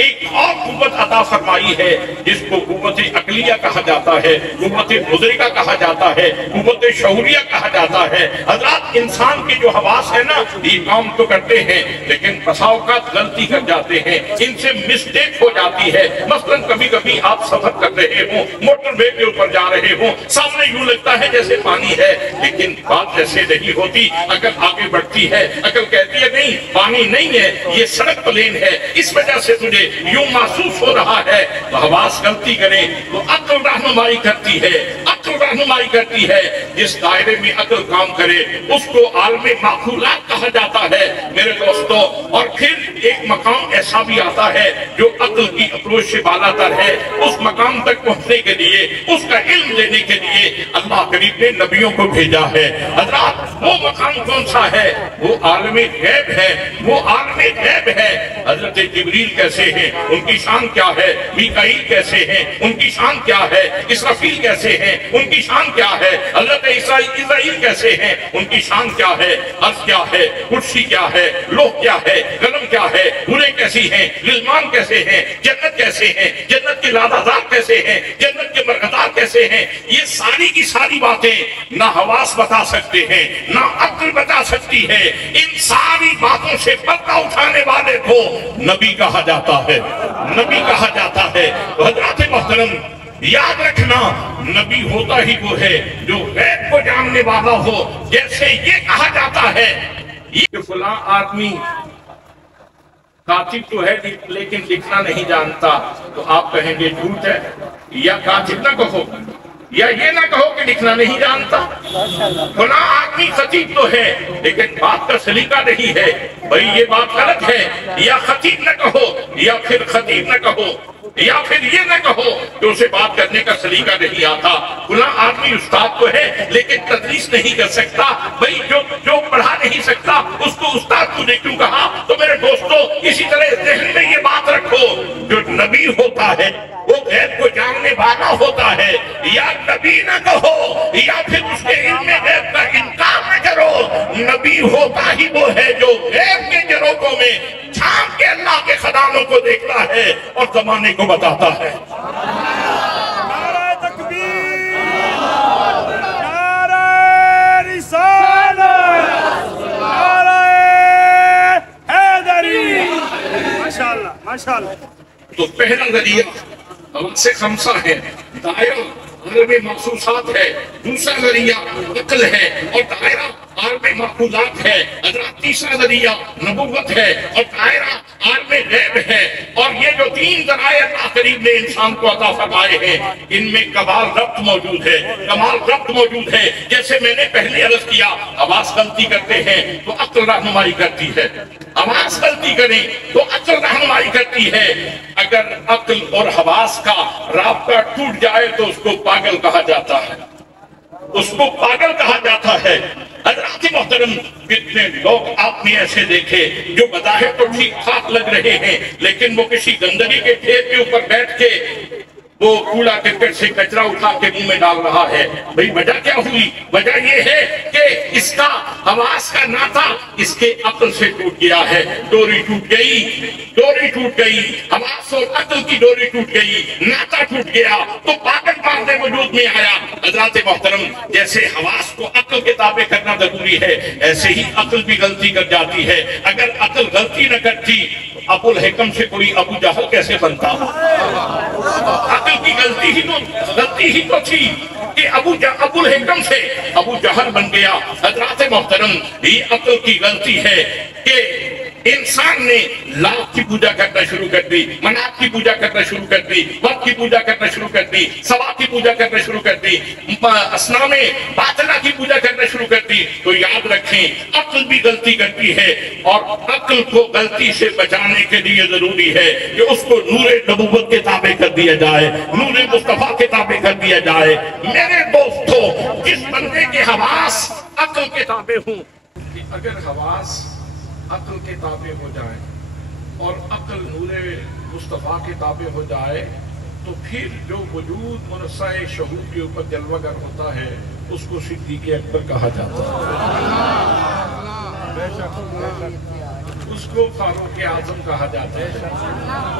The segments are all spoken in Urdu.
ایک اور قوت عطا فرمائی ہے جس کو قوت عقلیہ کہا جاتا ہے، قوت بزرگہ کہا جاتا ہے، قوت شعوریہ کہا جاتا ہے۔ حضرات انسان کے جو حواس ہے نا، یہ کام تو کرتے ہیں لیکن بسا اوقات غلطی کر جاتے ہیں، ان سے مسٹیک ہو جاتی ہے۔ مثلاً کبھی کبھی آپ سفر کر رہے ہوں، موٹر وے کے اوپر جا رہے ہوں، سامنے یوں لگتا ہے جیسے پانی ہے، لیکن بات جیسے نہیں ہوتی۔ عقل آگے بڑھتی ہے، عقل کہتی ہے نہیں پانی نہیں ہے، یہ سڑک پلین ہے، اس وجہ سے تجھے یوں محسوس ہو رہا ہے۔ حواس غلطی کریں تو عقل رہنمائی کرتی ہے، عقل رہنمائی کرتی ہے۔ جس دائرے میں عقل کام کرے اس کو عالم معقولات کہا جاتا ہے میرے دوستوں۔ اور پھر ایک مقام ایسا بھی آتا ہے جو عقل کی اپروچ سے بالا تر ہے، اس مقام تک پہنچنے کے لیے، اس کا علم لینے کے لیے اللہ کریم نے نبیوں کو بھیجا ہے۔ حضرات وہ مقام کون سا ہے؟ وہ عالم غیب ہے، وہ عالم غیب ہے۔ حضرت جبریل کیسے ہیں، ان کی شان کیا ہے؟ میکائیل کیسے ہیں، ان کی شان کیا ہے؟ اسرافیل کیسے ہیں، ان کی شان کیا ہے؟ حضرت اسرائیل کیسے ہیں، ان کی شان کیا ہے؟ عرش کیا ہے، کرسی کیا ہے، لوح کیا ہے، قلم کیا ہے، حوریں کیسی ہیں، غلمان کیسے ہیں، جنت کیسے ہیں، جنت کے لادازات کیسے ہیں، جنت کے مرغدار کیسے ہیں، یہ ساری کی ساری باتیں نہ حواس بتا سکتے ہیں نہ عقل بتا سکتی ہے۔ ان ساری باتوں سے پردہ اٹھانے والے کو نبی کہا جاتا ہے، نبی کہا جاتا ہے۔ تو حضرات محترم یاد رکھنا، نبی ہوتا ہی وہ ہے جو غیب کو جاننے والا ہو۔ جیسے یہ کہا جاتا ہے یہ فلاں آدمی کاتب تو ہے لیکن لکھنا نہیں جانتا، تو آپ کہیں گے جھوٹ ہے، یا کاتب نہ کہو یا یہ نہ کہو کہ لکھنا نہیں جانتا۔ فلاں آدمی خطیب تو ہے لیکن بات کا سلیقہ نہیں ہے، بھئی یہ بات غلط ہے۔ یا خطیب نہ کہو یا پھر خطیب نہ کہو یا پھر یہ نہ کہو کہ اسے بات کرنے کا سلیقہ نہیں آتا۔ فلاں آدمی استاد تو ہے لیکن تدریس نہیں کر سکتا، بھئی جو پڑھا نہیں سکتا اس کو استاد نے کیوں کہا؟ تو میرے دوستو اسی طرح ذہن میں یہ بات رکھو، جو نبی ہوتا ہے وہ غیب کو جاننے والا ہوتا ہے۔ یا نبی نہ کہو یا پھر اس کے علم غیب کا انکار نہ کرو، نبی ہوتا ہی وہ ہے جو غیب کے جروکوں میں جھانک کے اللہ کے خزانوں کو دیکھتا ہے اور زمانے کو بتاتا ہے۔ نعرہ تکبیر، نعرہ رسالت، نعرہ حیدری۔ ماشاءاللہ ماشاءاللہ۔ تو پہلا ذریعہ حواس خمسہ ہے، دائرہ عالم محسوسات ہے، دوسرا ذریعہ عقل ہے اور دائرہ عالم معقولات ہے، حضرات تیسرا ذریعہ نبوت ہے اور دائرہ عالم غیب ہے۔ اور یہ جو تین ذرائع اللہ کریم نے انسان کو عطا فرمائے ہیں ان میں کمال ربط موجود ہے، کمال ربط موجود ہے۔ جیسے میں نے پہلے عرض کیا، حواس غلطی کرتے ہیں تو عقل رہنمائی کرتی ہے، حواس غلطی کریں تو عقل رہنمائی کرتی ہے۔ اگر عقل اور حواس کا رابطہ ٹوٹ جائے تو اس کو پاگل کہا جاتا ہے، اس کو پاگل کہا جاتا ہے۔ حضرات محترم کتنے لوگ آپ نے ایسے دیکھے جو بظاہر تو ٹھیک ٹھاک لگ رہے ہیں لیکن وہ کسی گندگی کے ڈھیر کے اوپر بیٹھ کے وہ کوڑا کرکٹ سے کچرا اٹھا کے منہ میں ڈال رہا ہے۔ بھئی وجہ کیا ہوئی؟ وجہ یہ ہے کہ اس کا حواس کا ناطہ اس کے عقل سے ٹوٹ گیا ہے، ڈوری ٹوٹ گئی، ڈوری ٹوٹ گئی، حواس اور عقل کی ڈوری ٹوٹ گئی، ناطہ ٹوٹ گیا تو پاگل ماننے وجود میں آیا۔ حضرات محترم جیسے حواس کو عقل کے تابع کرنا ضروری ہے ایسے ہی عقل بھی غلطی کر جاتی ہے۔ اگر عقل غلطی نہ کرتی ابو الحکم سے کوئی ابو جہل کیسے بنتا؟ عقل کی غلطی ہی تو تھی کہ ابو الحکم سے ابو جہل بن گیا۔ حضرات محترم یہ عقل کی غلطی ہے کہ انسان نے لات کی پوجا کرنا شروع کر دی، منات کی پوجا کرنا شروع کر دی، وقت کی پوجا کرنا شروع کر دی، سوا کی پوجا کرنا شروع کر دی، اصنام باطلہ کی پوجا کرنا شروع کر دی۔ تو یاد رکھیں عقل بھی غلطی کرتی ہے اور عقل کو غلطی سے بچانے کے لیے ضروری ہے کہ اس کو نور نبوت کے تابع کر دیا جائے، نور مصطفیٰ کے تابع کر دیا جائے۔ میرے دوستو جس بندے کے حواس عقل کے تابع ہوں، اگر حواس عقل کے تابع ہو جائے اور عقل نور مصطفیٰ کے تابع ہو جائے تو پھر جو وجود منصع شہود کے اوپر جلوہ گر ہوتا ہے اس کو صدیق اکبر کہا جاتا ہے۔ اس کو فاروق اعظم کہا جاتا ہے،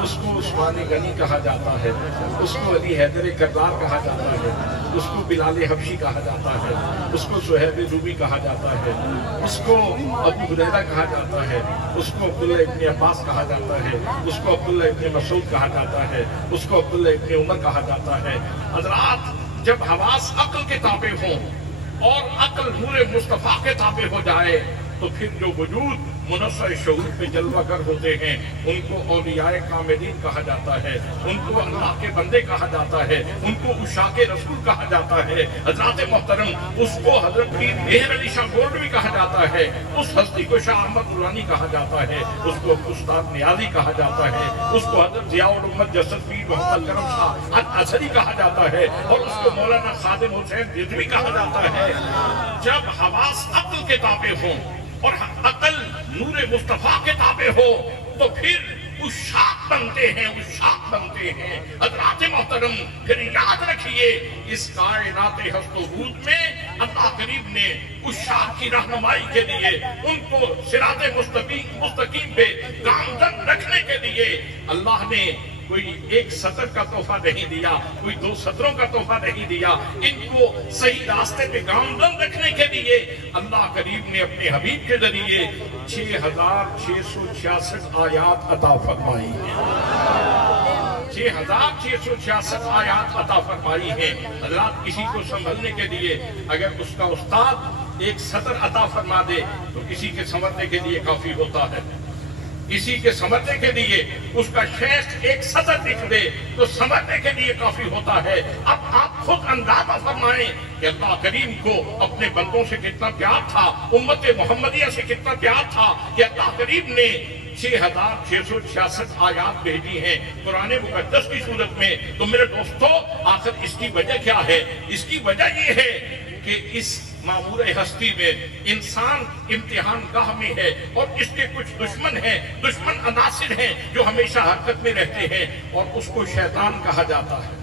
اس کو عثمان غنی کہا جاتا ہے، اس کو علی حیدر کردار کہا جاتا ہے، اس کو بلال حبشی کہا جاتا ہے، اس کو صہیب رومی کہا جاتا ہے، اس کو ابو ہریرہ کہا جاتا ہے، اس کو عبداللہ ابن عباس کہا جاتا ہے، اس کو عبداللہ ابن مسعود کہا جاتا ہے، اس کو عبداللہ ابن عمر کہا جاتا ہے۔ حضرات، جب حواس عقل کے تابع ہوں اور عقل نور مصطفیٰ کے تابع ہو جائے تو پھر جو وجود منصر شعور پہ جلوہ گر ہوتے ہیں ان کو اولیاء کاملین کہا جاتا ہے، ان کو اللہ کے بندے کہا جاتا ہے، ان کو عشاق رسول کہا جاتا ہے۔ حضرات محترم، اس کو حضرت پیر مہر علی شاہ گولڈوی کہا جاتا ہے، اس ہستی کو شاہ احمد نورانی کہا جاتا ہے، اس کو استاد نیازی کہا جاتا ہے، اس کو حضرت ضیاء الامت جسد پیر محمد کرم شاہ الازہری کہا جاتا ہے، اور اس کو مولانا خادم حسین رضوی کہا جاتا ہے۔ جب حواس عقل کے تابع ہوں اور عقل نور مصطفیٰ کے تابع ہو تو پھر عشاق بنتے ہیں، عشاق بنتے ہیں۔ حضرات محترم، پھر یاد رکھیے اس کائنات ہست و بود میں اللہ کریم نے عشاق کی رہنمائی کے لیے، ان کو صراط مستقیم پہ گامزن رکھنے کے لیے اللہ نے کوئی ایک سطر کا تحفہ نہیں دیا، کوئی 2 سطروں کا تحفہ نہیں دیا، ان کو صحیح راستے پہ گامزن رکھنے کے لیے اللہ کریم نے اپنے حبیب کے ذریعے 6666 آیات عطا فرمائی ہیں۔ 6666 آیات عطا فرمائی ہیں۔ حضرات، کسی کو سنبھلنے کے لیے اگر اس کا استاد ایک سطر عطا فرما دے تو کسی کے سمجھنے کے لیے کافی ہوتا ہے، کسی کے سمجھنے کے لیے اس کا شیخ ایک سطر لکھ دے تو سمجھنے کے لیے کافی ہوتا ہے۔ اب آپ خود اندازہ فرمائیں کہ اللہ کریم کو اپنے بندوں سے کتنا پیار تھا، امت محمدیہ سے کتنا پیار تھا کہ اللہ کریم نے 6666 آیات بھیجی ہیں قرآن مقدس کی صورت میں۔ تو میرے دوستو، آخر اس کی وجہ کیا ہے؟ اس کی وجہ یہ ہے کہ اس معمور ہستی میں انسان امتحان گاہ میں ہے اور اس کے کچھ دشمن ہیں، دشمن عناصر ہیں جو ہمیشہ حرکت میں رہتے ہیں، اور اس کو شیطان کہا جاتا ہے،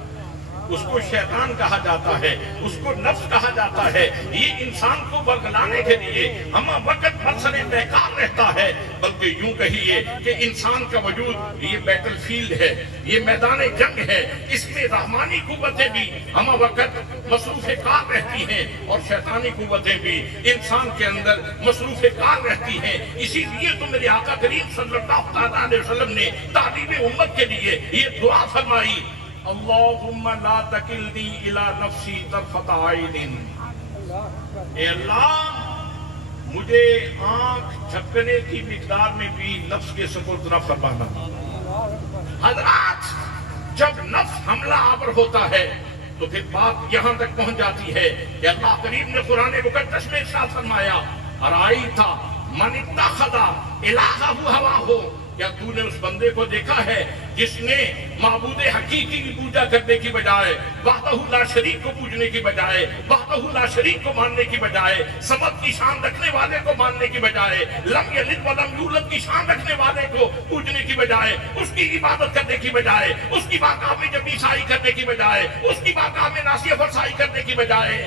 اس کو شیطان کہا جاتا ہے، اس کو نفس کہا جاتا ہے۔ یہ انسان کو برگلانے کے لیے ہمہ وقت مسئلے بیکار رہتا ہے، بلکہ یوں کہیے کہ انسان کا وجود یہ بیٹل فیلڈ ہے، یہ میدان جنگ ہے، اس میں رحمانی قوتیں بھی ہمہ وقت مصروف کار رہتی ہیں اور شیطانی قوتیں بھی انسان کے اندر مصروف کار رہتی ہیں۔ اسی لیے تو میرے آقا کریم صلی اللہ علیہ وسلم نے تعلیم امت کے لیے یہ دعا فرمائی، اللہم لا تکلنی الی نفسی طرفۃ عین۔ اے اللہ، مجھے آنکھ جھپکنے کی مقدار میں بھی نفس کے سپرد نہ فرمانا۔ حضرات، جب نفس حملہ آور ہوتا ہے تو پھر بات یہاں تک پہنچ جاتی ہے کہ اللہ کریم نے قرآن مقدس میں ارشاد فرمایا، ارائیت من اتخذ الہہ ہواہ، کیا تو نے اس بندے کو دیکھا ہے جس نے معبود حقیقی کی پوجا کرنے کی بجائے، وحدہ لا شریک کو پوجنے کی بجائے، وحدہ لا شریک کو ماننے کی بجائے، صمد کی شان رکھنے والے کو ماننے کی بجائے، لم یلد ولم یولد کی شان رکھنے والے کو پوجنے کی بجائے، اس کی عبادت کرنے کی بجائے، اس کی بارگاہ میں جبی سائی کرنے کی بجائے، اس کی بارگاہ میں ناصیہ فرسائی کرنے کی بجائے،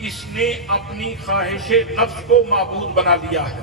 اس نے اپنی خواہش نفس کو معبود بنا لیا ہے،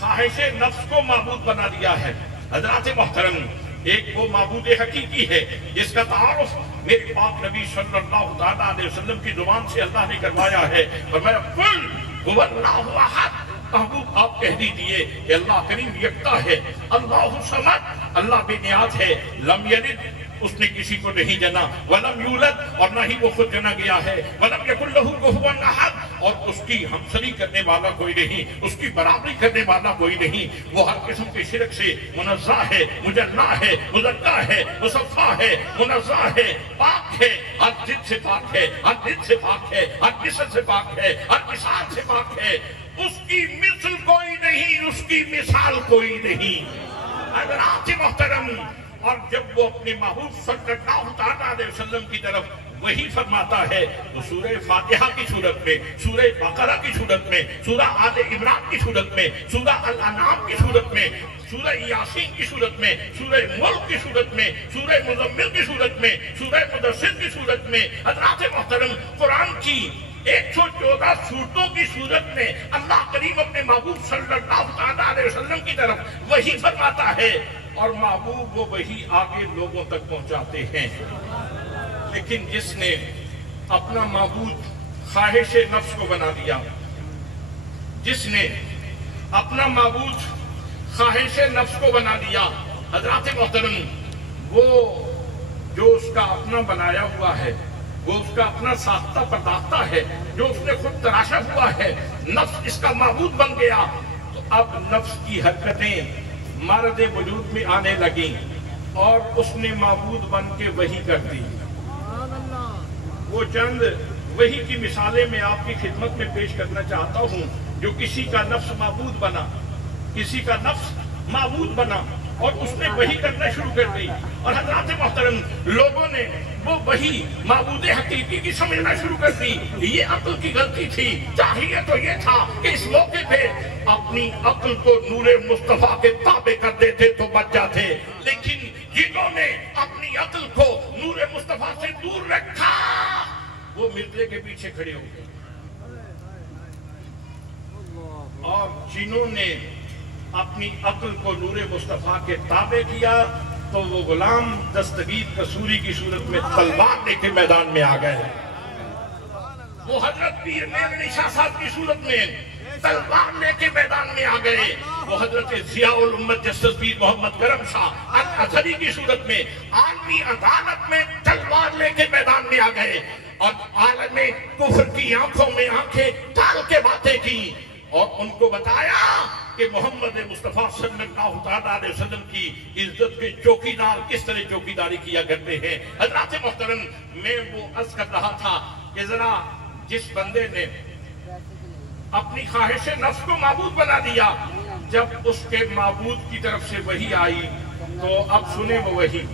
خواہش نفس کو معبود بنا لیا ہے۔ حضرات محترم، ایک وہ معبود حقیقی ہے جس کا تعارف میرے پاک نبی صلی اللہ علیہ وسلم کی زبان سے اللہ نے کروایا ہے، فرمایا قل هو اللہ احد۔ محبوب آپ کہہ دیجئے کہ اللہ کریم یکتا ہے، اللہ صمد، اللہ بے نیاز ہے، لم یلد، اس نے کسی کو نہیں جنا، ولم یولد، اور نہ ہی وہ خود جنا گیا ہے، ولم یکن لہ کفوا احد، اور اس کی ہمسری کرنے والا کوئی نہیں، اس کی برابری کرنے والا کوئی نہیں۔ وہ ہر قسم کے شرک سے منزہ ہے، مجلا ہے، مزکا ہے، مصفا ہے، منزہ ہے، پاک ہے، ہر ضد سے پاک ہے، ہر ضد سے پاک ہے، ہر مثل سے پاک ہے، ہر مثال سے پاک ہے۔ اس کی مثل کوئی نہیں، اس کی مثال کوئی نہیں۔ حضرات محترم، اور جب وہ اپنے محبوب صلی اللہ علیہ وسلم کی طرف وہی فرماتا ہے تو سورہ فاتحہ کی صورت میں، سورہ بقرہ کی صورت میں، سورہ آل عمران کی صورت میں، سورہ الانعام کی صورت میں، سورہ یاسین کی صورت میں، سورہ ملک کی صورت میں، سورہ مزمل کی صورت میں، سورہ مدثر کی صورت میں، حضرات محترم، قرآن کی 114 صورتوں کی صورت میں اللہ کریم اپنے محبوب صلی اللہ علیہ وسلم کی طرف وحی فرماتا ہے اور محبوب وہ وحی آگے لوگوں تک پہنچاتے ہیں. لیکن جس نے اپنا معبود خواہش نفس کو بنا دیا، جس نے اپنا معبود خواہش نفس کو بنا دیا، حضرات محترم، وہ جو اس کا اپنا بنایا ہوا ہے، وہ اس کا اپنا ساختہ پرداختہ ہے، جو اس نے خود تراشا ہوا ہے، نفس اس کا معبود بن گیا، تو اب نفس کی حرکتیں مرد وجود میں آنے لگیں اور اس نے معبود بن کے وحی کر دی. وہ چند وحی کی مثالیں میں آپ کی خدمت میں پیش کرنا چاہتا ہوں. جو کسی کا نفس معبود بنا، کسی کا نفس معبود بنا اور اس نے وحی کرنا شروع کر دی، اور حضرات محترم لوگوں نے وہ وحی معبود حقیقی کی سمجھنا شروع کر دی. یہ عقل کی غلطی تھی. چاہیے تو یہ تھا کہ اس موقع پہ اپنی عقل کو نور مصطفیٰ کے تابع کر دیتے تو بچ جاتے، لیکن جنہوں نے اپنی عقل کو نور مصطفیٰ سے دور رکھا وہ مرزے کے پیچھے کھڑے ہو گئے، اور جنہوں نے اپنی عقل کو نور مصطفیٰ کے تابع کیا تو وہ غلام دستگیر قصوری کی صورت میں تلوار لے کے میدان میں آ گئے. وہ حضرت پیر میرنی شاہ صاحب کی صورت میں تلوار لے کے میدان میں آ گئے. وہ حضرت ضیاء الامت جسٹس پیر محمد کرم شاہ الازہری کی صورت میں عالمی عدالت میں تلوار لے کے میدان میں آ گئے اور عالم کفر کی آنکھوں میں آنکھیں ڈال کے باتیں کی اور ان کو بتایا کہ محمد مصطفیٰ صلی اللہ علیہ وسلم کی عزت کے چوکیدار کس طرح چوکیداری کیا کرتے ہیں. حضرات محترم، میں وہ عرض کر رہا تھا کہ ذرا جس بندے نے اپنی خواہش نفس کو معبود بنا دیا، جب اس کے معبود کی طرف سے وحی آئی تو اب سنیں وہ وحی.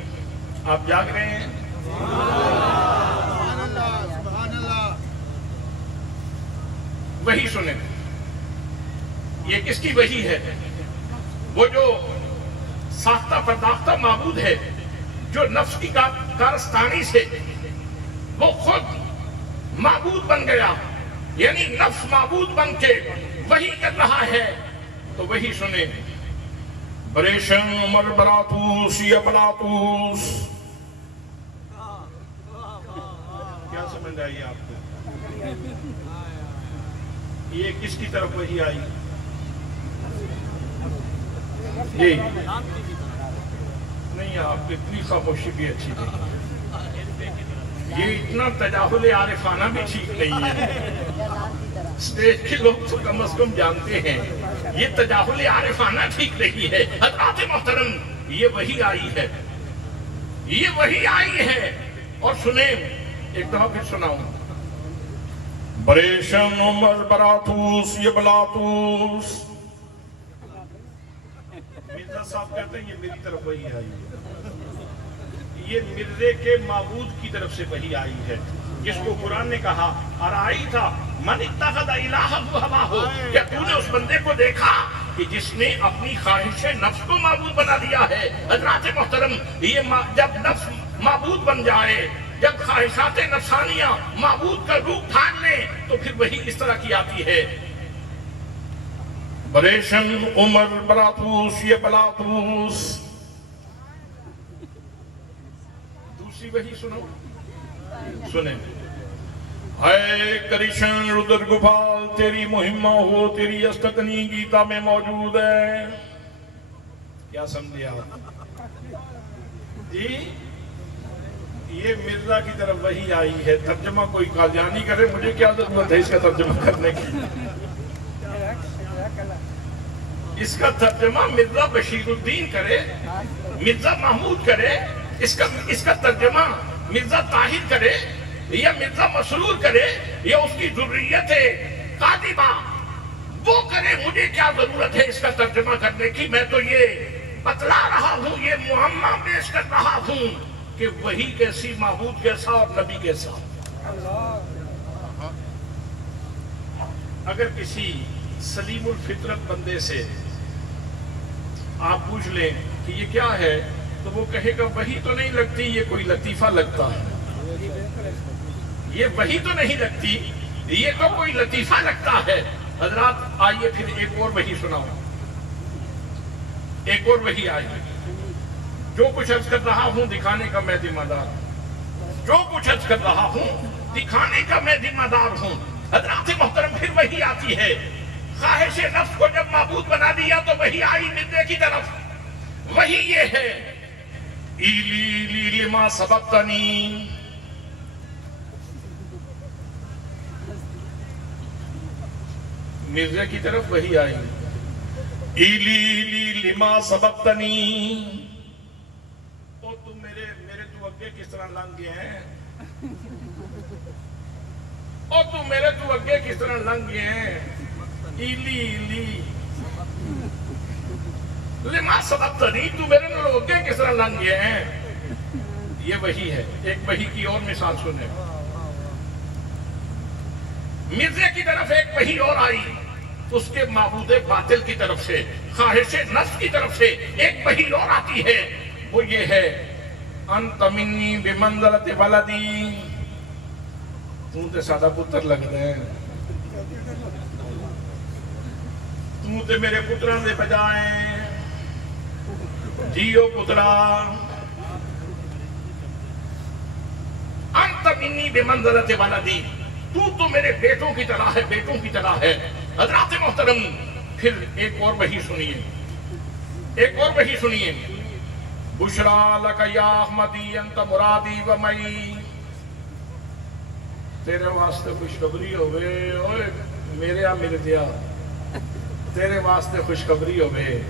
آپ جاگ رہے ہیں؟ وحی سنیں. یہ کس کی وحی ہے؟ وہ جو ساختہ پرداختہ معبود ہے، جو نفس کی کارستانی سے وہ خود معبود بن گیا، یعنی نفس معبود بن کے وحی کر رہا ہے. تو وحی سنیں. بریشن عمر براتوس یا بلاتوس. کیا سمجھ آئی آپ کو؟ یہ کس کی طرف وحی آئی؟ یہ نہیں، آپ کی اتنی خاموشی بھی اچھی نہیں. یہ اتنا تجاہل عارفانہ بھی ٹھیک نہیں ہے. اسٹیج کے لوگ تو کم از کم جانتے ہیں یہ تجاہل عارفانہ ٹھیک نہیں ہے. حضرات محترم، یہ وحی آئی ہے، یہ وحی آئی ہے. اور سنیں، ایک دفعہ پھر سناؤں. بریشن عمر براتوس یہ بلاتوس. مرزا صاحب کہتے ہیں یہ میری طرف وحی آئی ہے. یہ مرزے کے معبود کی طرف سے وحی آئی ہے، جس کو قرآن نے کہا ارائی تھا من اتخذ الہہ ہواہ. کیا تو نے اس بندے کو دیکھا کہ جس نے اپنی خواہش نفس کو معبود بنا دیا ہے؟ حضرات محترم، یہ جب نفس معبود بن جائے، جب خواہشات نفسانیہ معبود کا روپ دھار لیں تو پھر وہی اس طرح کی آتی ہے. بریشن عمر براتوس یہ بلاتوس. دوسری وحی سنو، سنیں. اے کریشن ردر گفال تیری مہمہ ہو، تیری استقنی گیتا میں موجود ہے. کیا سمجھے آپ؟ جی یہ مرزا کی طرف وحی آئی ہے. ترجمہ کوئی قادیانی کرے، مجھے کیا ضرورت ہے اس کا ترجمہ کرنے کی؟ اس کا ترجمہ مرزا بشیر الدین کرے، مرزا محمود کرے، اس کا ترجمہ مرزا طاہر کرے یا مرزا مسرور کرے یا اس کی ذریت قادمہ وہ کرے. مجھے کیا ضرورت ہے اس کا ترجمہ کرنے کی؟ میں تو یہ بتلا رہا ہوں، یہ معمہ پیش کر رہا ہوں کہ وہی کیسی، معبود کیسا اور نبی کیسا. اگر کسی سلیم الفطرت بندے سے آپ پوچھ لیں کہ یہ کیا ہے تو وہ کہے گا وہی تو نہیں لگتی، یہ کوئی لطیفہ لگتا ہے. یہ وہی تو نہیں لگتی، یہ تو کوئی لطیفہ لگتا ہے۔ حضرات آئیے پھر ایک اور وحی سناؤں، ایک اور وحی آئی۔ جو کچھ عرض کر رہا ہوں دکھانے کا میں ذمہ دار ہوں، جو کچھ عرض کر رہا ہوں دکھانے کا میں ذمہ دار ہوں۔ حضرات محترم پھر وحی آتی ہے، خواہش نفس کو جب معبود بنا دیا تو وحی آئی مردے کی طرف۔ وحی یہ ہے، ایلی لما سبقتنی، مرزا کی طرف وحی آئی، ایلی لما سبقتنی، او تم میرے تو اگے کس طرح لنگ گئے ہیں، او تم میرے تو اگے کس طرح لنگ گئے ہیں، ایلی لما سبقتنی، تو میرے تو اگے کس طرح لنگ گئے ہیں۔ یہ وحی ہے۔ ایک وحی کی اور مثال سنیں، مرزا کی طرف ایک وحی اور آئی، اس کے معبود باطل کی طرف سے، خواہش نفس کی طرف سے ایک وحی اور آتی ہے، وہ یہ ہے، انت منی بمنزلت ولدی، تو تے سادہ پتر لگ دے، تو تے میرے پتران دے بجائیں، جیو پترا، انت منی بمنزلت ولدی، تو میرے بیٹوں کی طرح ہے، بیٹوں کی طرح ہے۔ حضرات محترم پھر ایک اور وحی سنیے، ایک اور وحی سنیے، بشرا لک یا احمدی انت مرادی و مئی، تیرے واسطے خوشخبری ہوئے، اوے میرے مردیا، تیرے واسطے خوشخبری ہوئے،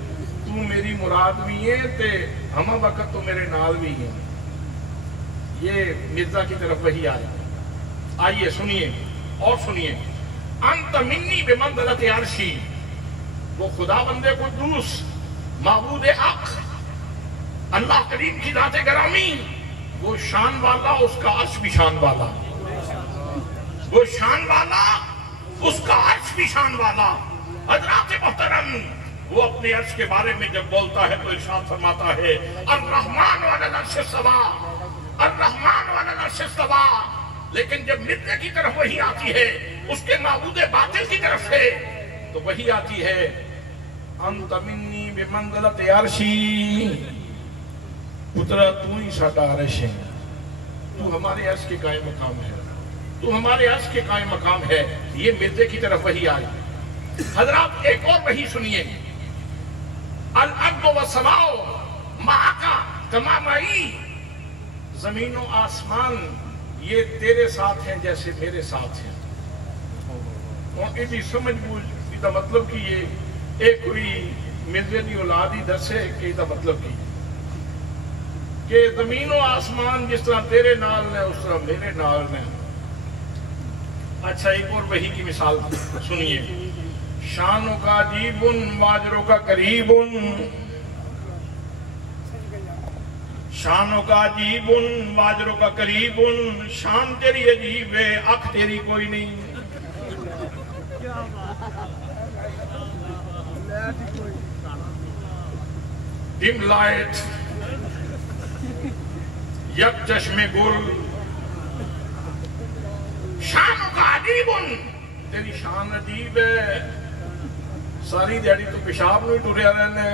تو میری مراد بھی ہے تے ہمہ وقت تو میرے نال بھی ہیں۔ یہ مرزا کی طرف وحی آئی۔ آئیے سنیے اور سنیے، انت منی بمنزلت عرشی، وہ خدا بندے قدوس معبود حق اللہ کریم کی ذات گرامی، وہ شان والا، اس کا عرش بھی شان والا، وہ شان والا، اس کا عرش بھی شان والا۔ حضرات محترم وہ اپنے عرش کے بارے میں جب بولتا ہے تو ارشاد فرماتا ہے، الرحمن علی العرش استویٰ، الرحمن علی العرش استویٰ۔ لیکن جب مرزا کی طرف وحی آتی ہے، اس کے معبود باطل کی طرف سے، تو وحی آتی ہے، انت منی بمنزلت عرشی، پترا تو ہی ساڈا عرش ہے، تو ہمارے عرش کے قائم مقام ہے، تو ہمارے عرش کے قائم مقام ہے۔ یہ مرزا کی طرف وحی آئی۔ حضرات ایک اور وحی سنیے، الارض والسماء معک کما معی، زمین و آسمان یہ تیرے ساتھ ہیں جیسے میرے ساتھ ہیں۔ اور اتنی سمجھ بوجھ کا مطلب کہ یہ ایک کوئی مرزا دی اولاد ہی دسے کہ یہ مطلب کی کہ زمین و آسمان جس طرح تیرے نال نے اس طرح میرے نال نے۔ اچھا ایک اور وحی کی مثال سنیے، شانوں کا عجیب واجروں کا قریب، شانوں کا عجیب واجروں کا قریب، شان تیری عجیب ہے، اکھ تیری کوئی نہیں۔ ڈم لائٹ یک چشم گل، شانوں کا عجیب، تیری شان عجیب ہے، ساری دیڑی تو پیشاب نہیں ٹوریا رہنے۔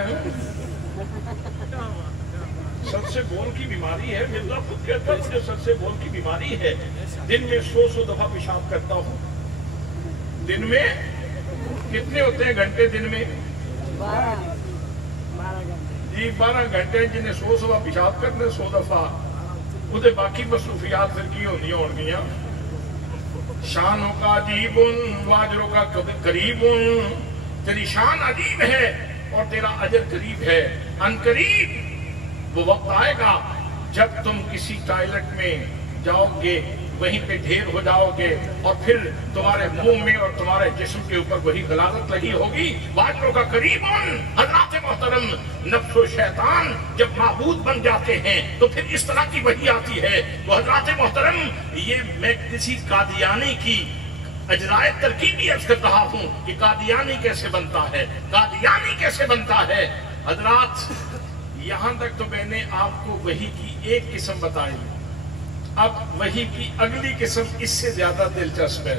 سر سے بول کی بیماری ہے، مرزا خود کہتا ہے مجھے سر سے بول کی بیماری ہے، دن میں 100 دفعہ پیشاب کرتا ہوں۔ دن میں کتنے ہوتے ہیں گھنٹے دن میں؟ 12 گھنٹے، جنہیں 100 دفعہ پیشاب کرنے 100 دفعہ، وہ باقی مصروفیات پھر کی ہونی ہون گیا۔ شانوں کا عجیب واجروں کا قریب، تیری شان عجیب ہے اور تیرا اجر قریب ہے۔ ان قریب وہ وقت آئے گا جب تم کسی ٹائلٹ میں جاؤ گے، وہیں پہ ڈھیر ہو جاؤ گے، اور پھر تمہارے منہ میں اور تمہارے جسم کے اوپر وہی غلاظت لگی ہوگی۔ واجروں کا قریب، حضرات محترم نفس و شیطان جب معبود بن جاتے ہیں تو پھر اس طرح کی وحی آتی ہے۔ تو حضرات محترم یہ میں کسی قادیانی کی اجزائے ترکیبی عرض کر رہا ہوں کہ قادیانی کیسے بنتا ہے، قادیانی کیسے بنتا ہے۔ حضرات یہاں تک تو میں نے آپ کو وحی کی ایک قسم بتائی، اب وحی کی اگلی قسم اس سے زیادہ دلچسپ ہے۔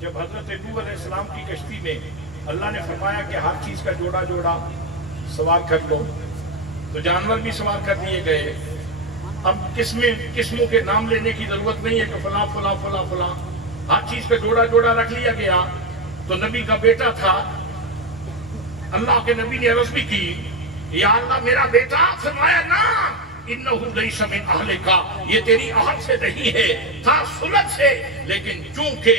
جب حضرت نوح علیہ السلام کی کشتی میں اللہ نے فرمایا کہ ہر چیز کا جوڑا جوڑا سوار کر لو، تو جانور بھی سوار کر دیے گئے۔ اب قسموں کے نام لینے کی ضرورت نہیں ہے کہ فلاں فلاں فلاں فلاں، ہر چیز کا جوڑا جوڑا رکھ لیا گیا۔ تو نبی کا بیٹا تھا، اللہ کے نبی نے عرض بھی کی یا اللہ میرا بیٹا، فرمایا نا انہو لیس من اہلک، یہ تیری اہل سے نہیں ہے، تھا سلط سے، لیکن چونکہ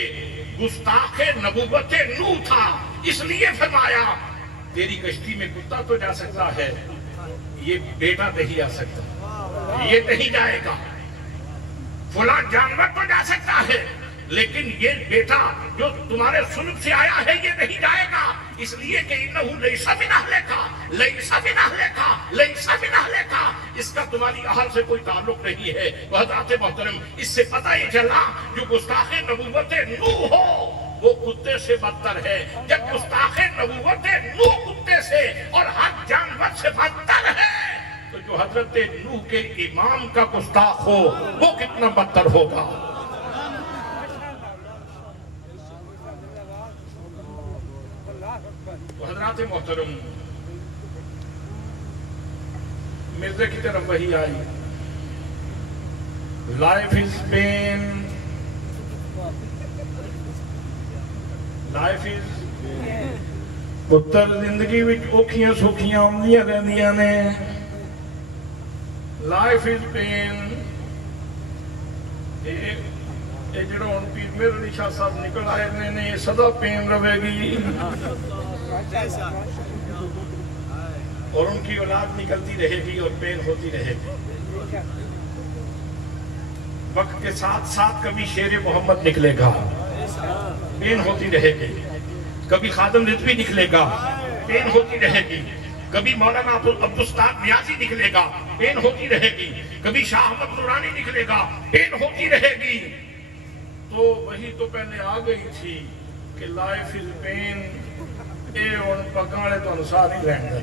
گستاخ نبوت نوح تھا اس لیے فرمایا تیری کشتی میں کتا تو جا سکتا ہے، یہ بیٹا نہیں آ سکتا، یہ نہیں جائے گا۔ فلاں جانور تو جا سکتا ہے لیکن یہ بیٹا جو تمہارے سلب سے آیا ہے یہ نہیں جائے گا، اس لیے کہ انہو لیس من اہلک، لیس من اہلک، لیس من اہلک، اس کا تمہاری اہل سے کوئی تعلق نہیں ہے۔ تو حضرات محترم، اس سے پتہ یہ چلا جو گستاخ نبوت نوح ہو وہ کتے سے بدتر ہے۔ جب گستاخ نبوت نوح کتے سے اور ہر جانور سے بدتر ہے تو جو حضرت نوح کے امام کا گستاخ ہو وہ کتنا بدتر ہوگا۔ تو حضرات محترم، مرزا کی طرف وہی آئی، life is pain, life is پتر زندگی وچ اوکھیاں سوکھیاں آمدیاں رہندیاں نے، لائف از پین۔ یہ جڑا ہن پیر میر علی شاہ صاحب نکل آئے نے یہ سدا پین رہے گی، اور ان کی اولاد نکلتی رہے گی اور پین ہوتی رہے گی۔ وقت کے ساتھ ساتھ کبھی شیر محمد نکلے گا، پین ہوتی رہے گی، کبھی خادم رضوی نکلے گا، پین ہوتی رہے گی، کبھی مولانا عبدالستار نیازی نکلے گا، پین ہوتی رہے گی، کبھی شاہ احمد نورانی نکلے گا، پین ہوتی رہے گی۔ تو وہی تو پہلے آ گئی تھی کہ لائف از پین، اے ان پکانے تو انسان ہی رہن گئے۔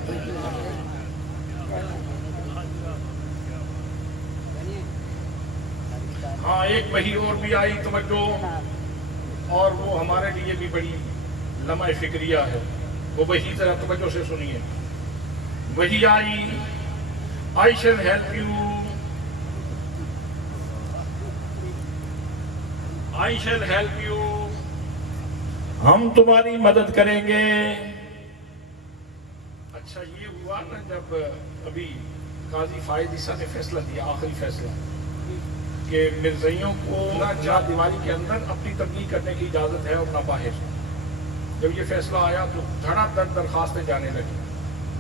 ہاں ایک وہی اور بھی آئی توجہ، اور وہ ہمارے لیے بھی بڑی لمحہ فکریہ ہے، وہ وہی ذرا توجہ سے سنیے۔ وہی آئی I shall help you, I shall help you، ہم تمہاری مدد کریں گے۔ اچھا یہ ہوا نا جب ابھی قاضی فائد عیسیٰ نے فیصلہ دیا، آخری فیصلہ، کہ مرزائیوں کو نہ چار دیواری کے اندر اپنی تبلیغ کرنے کی اجازت ہے اور نہ باہر۔ جب یہ فیصلہ آیا تو دھڑا دھڑ درخواستیں جانے لگی۔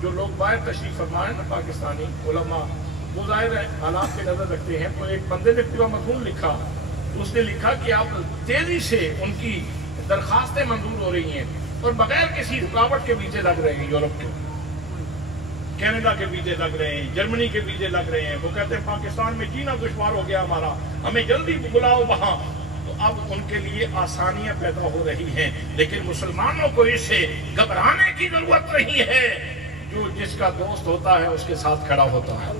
جو لوگ باہر تشریف فرمائے نا پاکستانی علماء، وہ ظاہر ہے حالات پہ نظر رکھتے ہیں۔ تو ایک بندے نے پورا مضمون لکھا، اس نے لکھا کہ آپ تیزی سے ان کی درخواستیں منظور ہو رہی ہیں اور بغیر کسی رکاوٹ کے ویزے لگ رہے ہیں، یورپ کے، کینیڈا کے ویزے لگ رہے ہیں، جرمنی کے ویزے لگ رہے ہیں۔ وہ کہتے ہیں پاکستان میں جینا دشوار ہو گیا ہمارا، ہمیں جلدی بلاؤ وہاں۔ تو اب ان کے لیے آسانیاں پیدا ہو رہی ہیں، لیکن مسلمانوں کو اس سے گھبرانے کی ضرورت نہیں ہے۔ جو جس کا دوست ہوتا ہے اس کے ساتھ کھڑا ہوتا ہے،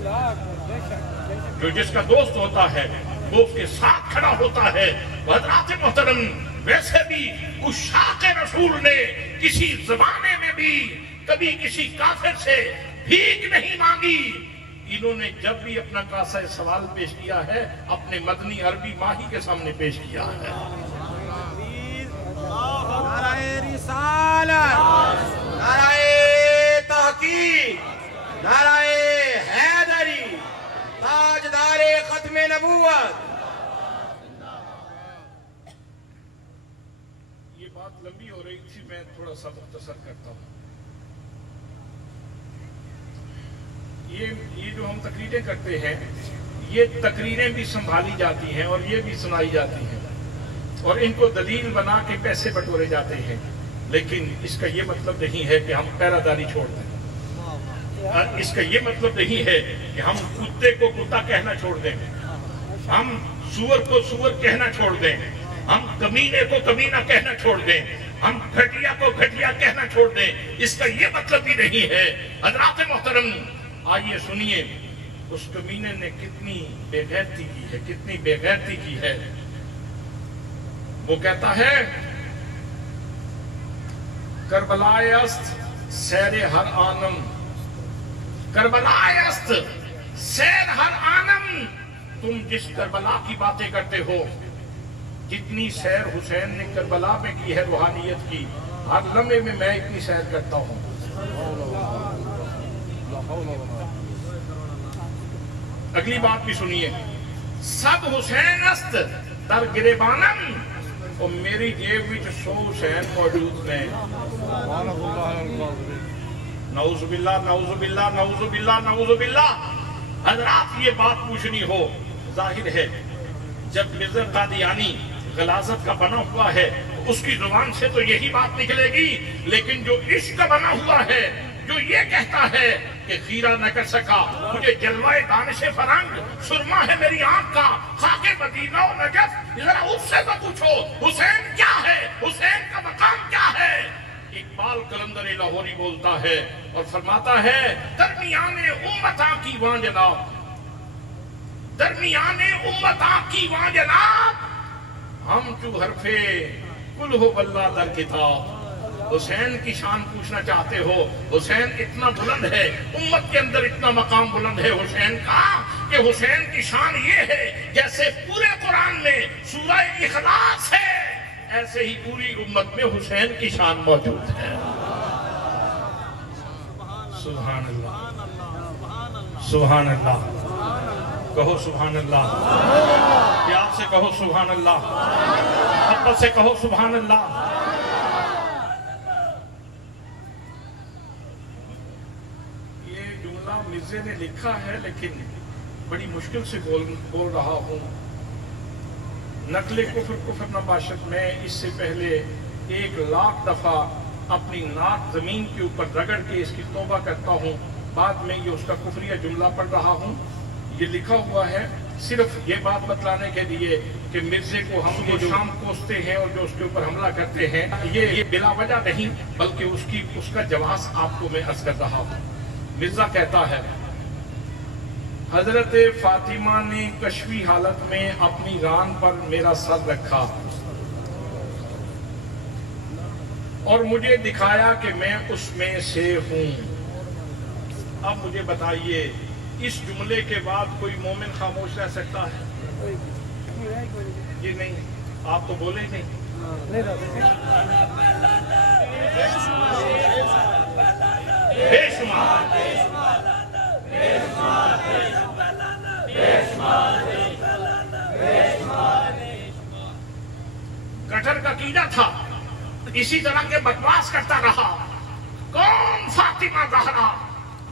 جو جس کا دوست ہوتا ہے وہ اس کے ساتھ کھڑا ہوتا ہے۔ حضرات محترم، ویسے بھی عشاق رسول نے کسی زمانے میں بھی کبھی کسی کافر سے بھیک نہیں مانگی۔ انہوں نے جب بھی اپنا کاسہ سوال پیش کیا ہے اپنے مدنی عربی ماہی کے سامنے پیش کیا ہے۔ نعرہ رسالت، نعرہ تحقیق، نعرہ حیدری، تاجدار ختم نبوت۔ یہ بات لمبی ہو رہی تھی، میں تھوڑا سا مختصر کرتا ہوں۔ یہ جو ہم تقریریں کرتے ہیں، یہ تقریریں بھی سنبھالی جاتی ہیں اور یہ بھی سنائی جاتی ہیں اور ان کو دلیل بنا کے پیسے بٹورے جاتے ہیں، لیکن اس کا یہ مطلب نہیں ہے کہ ہم پیرہ داری چھوڑ دیں۔ اس کا یہ مطلب نہیں ہے کہ ہم کتے کو کتا کہنا چھوڑ دیں، ہم سور کو سور کہنا چھوڑ دیں، ہم کمینے کو کمینہ کہنا چھوڑ دیں، ہم گھٹیا کو گھٹیا کہنا چھوڑ دیں۔ اس کا یہ مطلب بھی نہیں ہے۔ حضرات محترم، آئیے سنیے اس کمینے نے کتنی بے غیرتی کی ہے، کتنی بے غیرتی کی ہے۔ وہ کہتا ہے کربلائے است سیر ہر آنم، کربلائے است سیر ہر آنم، تم جس کربلا کی باتیں کرتے ہو، جتنی سیر حسین نے کربلا میں کی ہے روحانیت کی، ہر لمحے میں اتنی سیر کرتا ہوں۔ اگلی بات بھی سنیے، سب حسین است در گریبانم، اور میری جیب وچ 100 حسین موجود ہیں۔ نعوذ باللہ نعوذ باللہ نعوذ باللہ نعوذ باللہ۔ حضرات یہ بات پوچھنی ہو، ظاہر ہے جب مرزا قادیانی غلاظت کا بنا ہوا ہے اس کی زبان سے تو یہی بات نکلے گی، لیکن جو عشق کا بنا ہوا ہے، جو یہ کہتا ہے کہ خیرہ نہ کر سکا مجھے جلوہ دانش فرنگ، سرما ہے میری آنکھ کا خاک مدینہ و نجف، ذرا اس سے تو پوچھو حسین کیا ہے، حسین کا مقام کیا ہے۔ اقبال قلندر لاہوری بولتا ہے اور فرماتا ہے، درمیان امتاں کی وہاں جناب، درمیان امتاں کی وہاں جناب، ہم چو حرفے کل ہو واللہ در کتاب۔ حسین کی شان پوچھنا چاہتے ہو، حسین اتنا بلند ہے، امت کے اندر اتنا مقام بلند ہے حسین کا کہ حسین کی شان یہ ہے جیسے پورے قرآن میں سورہ اخلاص ہے، ایسے ہی پوری امت میں حسین کی شان موجود ہے۔ سبحان اللہ سبحان اللہ، کہو سبحان اللہ، پیار سے کہو سبحان اللہ، محبت سے کہو سبحان اللہ۔ مرزے نے لکھا ہے لیکن بڑی مشکل سے بول رہا ہوں۔ نقل کفر کفر نباشت میں اس سے پہلے 1,00,000 دفعہ اپنی ناک زمین کے اوپر رگڑ کے اس کی توبہ کرتا ہوں، بعد میں یہ اس کا کفریہ جملہ پڑھ رہا ہوں۔ یہ لکھا ہوا ہے صرف یہ بات بتلانے کے لیے کہ مرزے کو ہم جو شام کوستے ہیں اور جو اس کے اوپر حملہ کرتے ہیں یہ بلا وجہ نہیں، بلکہ اس کا جواز آپ کو میں عرض کر رہا ہوں۔ مرزا کہتا ہے، حضرت فاطمہ نے کشفی حالت میں اپنی ران پر میرا سر رکھا اور مجھے دکھایا کہ میں اس میں سے ہوں۔ اب مجھے بتائیے اس جملے کے بعد کوئی مومن خاموش رہ سکتا ہے؟ یہ نہیں، آپ تو بولے نہیں۔ بے شمار کٹر کا کیڑا تھا، اسی طرح کے بکواس کرتا رہا۔ کون فاطمہ زہرا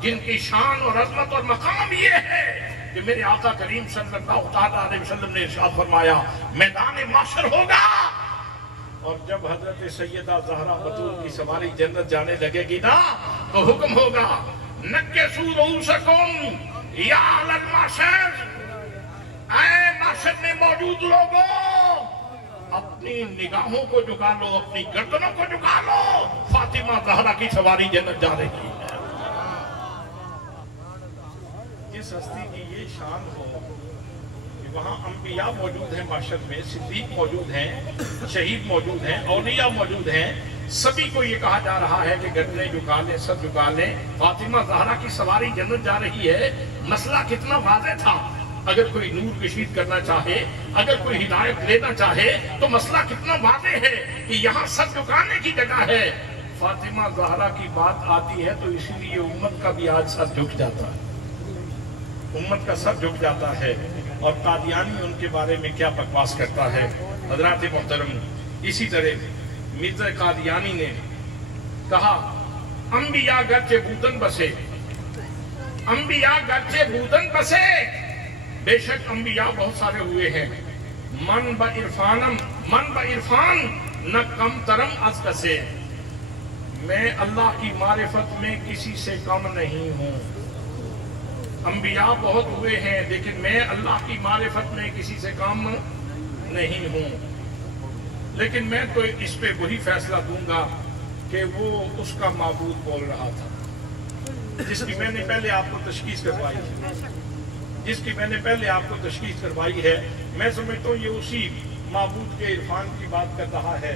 جن کی شان اور عظمت اور مقام یہ ہے کہ میرے آقا کریم صلی اللہ علیہ وسلم نے ارشاد فرمایا میدان معاشر ہوگا، اور جب حضرت سیدہ زہرا بطول کی سواری جنت جانے لگے گی نا تو حکم ہوگا نکسو رؤوسکم یا اہل المعشر، اے معاشر میں موجود لوگوں اپنی نگاہوں کو جھکا لو، اپنی گردنوں کو جھکا لو، فاطمہ زہرا کی سواری جنت جا رہی ہے۔ جس ہستی کی یہ شان ہو کہ وہاں انبیاء موجود ہیں، معاشر میں صدیق موجود ہیں، شہید موجود ہیں، اولیاء موجود ہیں، سبھی کو یہ کہا جا رہا ہے کہ گردنیں جھکا لیں، سر جھکا لیں، فاطمہ زہرا کی سواری جنت جا رہی ہے۔ مسئلہ کتنا واضح تھا، اگر کوئی نور کشید کرنا چاہے، اگر کوئی ہدایت لینا چاہے تو مسئلہ کتنا واضح ہے کہ یہاں سر جھکانے کی جگہ ہے۔ فاطمہ زہرا کی بات آتی ہے تو اسی لیے امت کا بھی آج سر جھک جاتا ہے، امت کا سر جھک جاتا ہے۔ اور قادیانی ان کے بارے میں کیا بکواس کرتا ہے۔ حضرات محترم، اسی طرح مرزا قادیانی نے کہا انبیاء گرچہ بودن بسے، انبیاء گرچہ بودن بسے، بے شک انبیاء بہت سارے ہوئے ہیں، من با عرفان نہ کم ترم از کسے، میں اللہ کی معرفت میں کسی سے کم نہیں ہوں۔ انبیاء بہت ہوئے ہیں لیکن میں اللہ کی معرفت میں کسی سے کم نہیں ہوں، لیکن میں تو اس پہ وہی فیصلہ دوں گا کہ وہ اس کا معبود بول رہا تھا جس کی میں نے پہلے آپ کو تشخیص کروائی ہے، میں سمجھتا ہوں یہ اسی معبود کے عرفان کی بات کر رہا ہے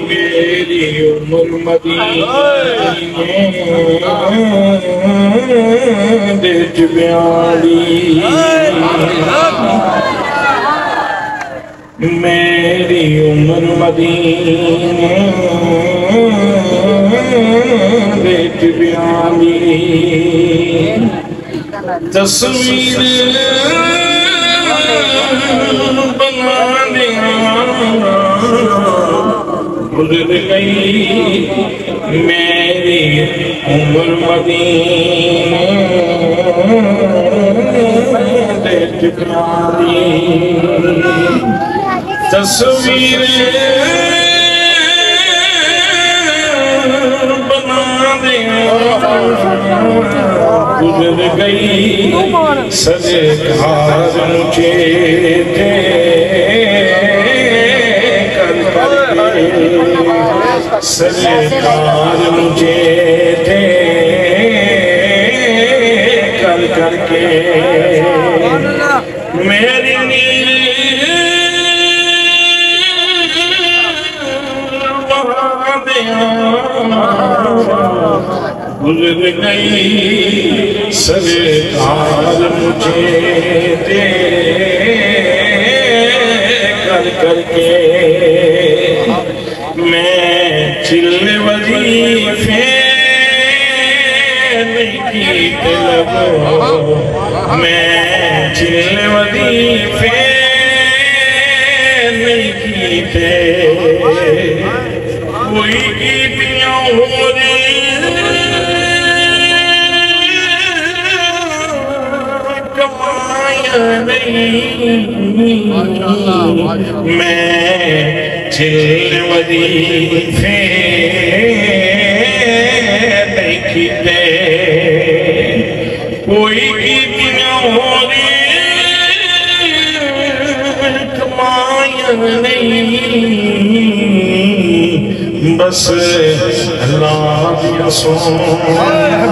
میری عمر مدینے بچ بیالی میری عمر مدینے بچ بیالی تصویر بنا دیا گزر گئی میری عمر مدینے بچ بیالی تصویر بنا دیا گزر گئی سرکار مجھے تھے کر کے سرکار مجھے تھے کر کے میری نیل بنا دیا گزر گئی سرکار مجھے دے کر کے میں چل وظیفے نہیں کیتے لگو میں چل وظیفے نہیں کیتے کوئی کیتیاں ہو رہی میں چل وظیفے نہیں کیتے کوئی کیتیاں ہو رہی کمائیں نہیں بس اللہ دیا سونا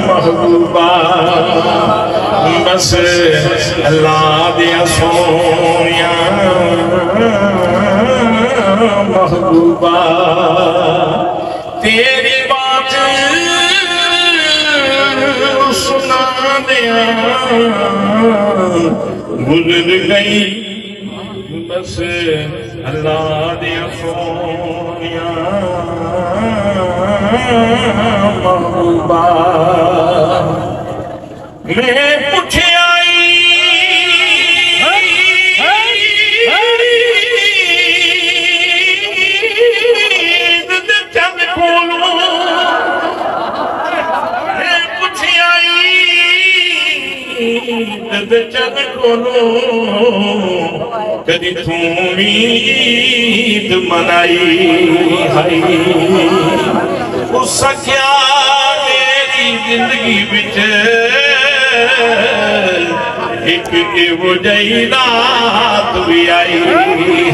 محبوبہ بس اللہ دیا سونیا محبوبہ تیری بات سنا دیا گزر گئی بس اللہ دیا سونیا محبوبہ میں پوچھے آئی چند کھولوں میں پوچھے آئی چند کھولوں کدی تم عید منائی ہائی اس کیا میری زندگی بچ ایک وہ جائی رات بھی آئی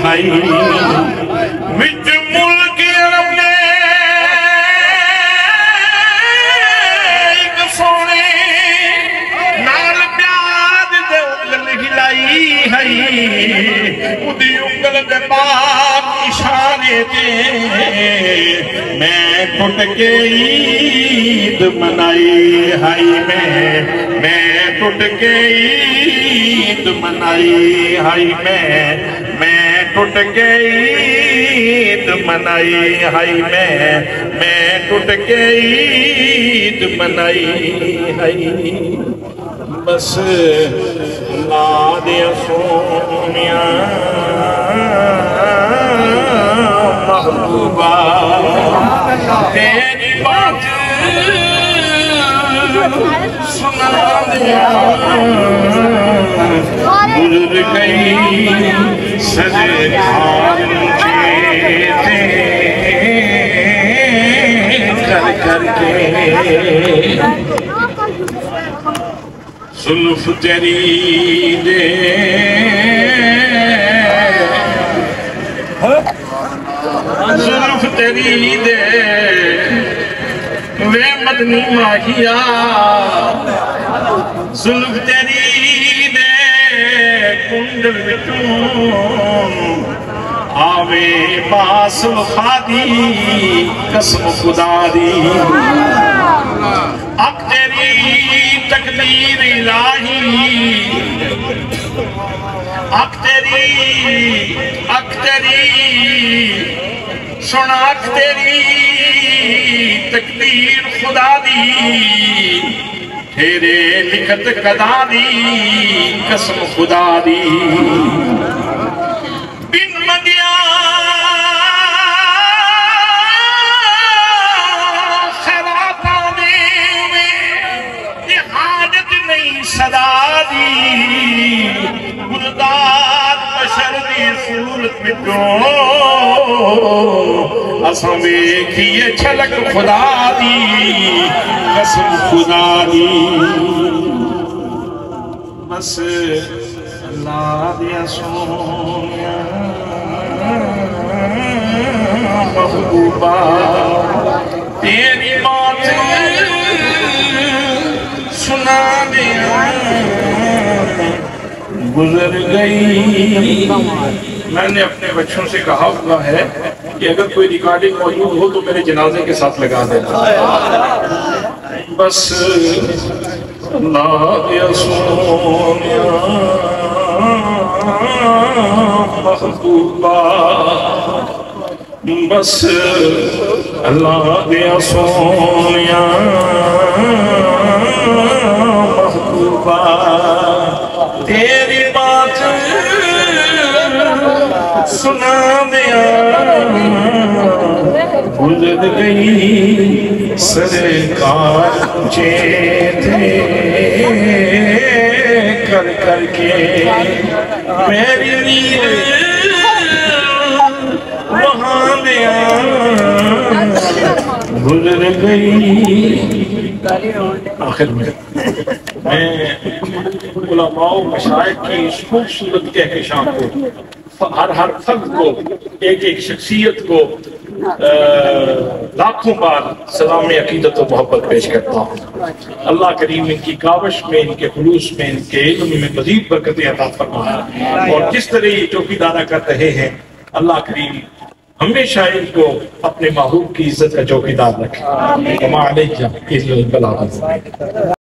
ہائی وچ ملک عرب نے ایک سونے نال پیاد دے انگل ہلائی ہائی ادھی انگل دے پاک اشارے دے میں ٹوٹ کے عید منائی ہائی میں ٹوٹ کے عید منائی ہائی میں ٹوٹ کے عید منائی ہائی میں ٹوٹ کے عید منائی ہائی بس اللہ دیا سونیا محبوبہ تیری بات سنا دیا گزر گئی سرکار مجھے دے کر کے زلف تیری دے زلف تیری دے وے مدنی ماہیا زلف تیری دے کنڈل وچوں راس وفا دی قسم خدا دی اب تیری تقدیر الہی اب تیری سنا تیری تقدیر خدا دی تیرے لکھت قدا دی قسم خدا دی بن مدیا خیرات آنے میں حاجت نہیں صدا دی گلدار بشر دی صورت میں جو اساں ویکھیے چھلک خدا دی قسم خدا دی بس اللہ دیا سونیا محبوبہ تیری بات سنا دیا گزر گئی. میں نے اپنے بچوں سے کہا ہوا ہے کہ اگر کوئی ریکارڈنگ موجود ہو تو میرے جنازے کے ساتھ لگا دینا. بس اللہ دیا سونیا محبوبہ بس اللہ دیا سونیا محبوبہ تیری بات سنا دیا گزر گئی سرکار پوچھے تھے کر کر کے میری نیند وہاں دیا گزر گئی. آخر میں علماء و مشائخ کی اس خوبصورت کہکشاں کو ہر فرد کو ایک ایک شخصیت کو لاکھوں بار سلام عقیدت و محبت پیش کرتا ہوں. اللہ کریم ان کی کاوش میں ان کے خلوص میں ان کے علم میں مزید برکتیں عطا فرمائے اور جس طرح یہ چوکیدارہ کر رہے ہیں اللہ کریم ہمیشہ ان کو اپنے محبوب کی عزت کا چوکیدار رکھے. وما علیہ الا البلاغ.